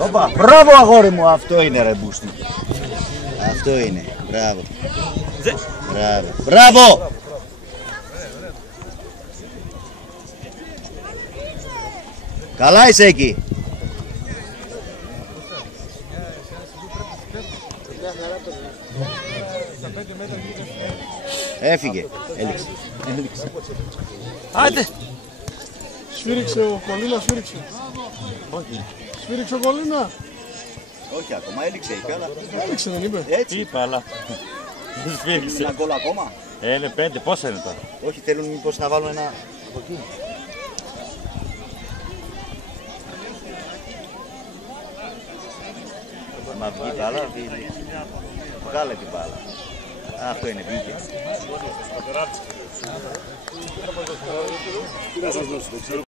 Όπα, μπράβο αγόρι μου, αυτό είναι ρε μπούστι. Αυτό είναι, μπράβο. Μπράβο, μπράβο! Καλά είσαι εκεί. Έφυγε, έλειξε. Άντε! Σφύριξε ο Κολίνα, σφύριξε. Όχι. Σφύριξε ο Κολίνα. Όχι ακόμα, έλειξε είχε, αλλά... Έλειξε δεν είπε. Έτσι. Είπα, αλλά... Δεν σφύριξε. Ένα γκολ ακόμα. Είναι 5, πόσα είναι τώρα? Όχι, θέλουν μήπως να βάλουν ένα από εκεί. Μα βγει μπάλα, βγάλε την μπάλα. Αυτό είναι, βγήκε.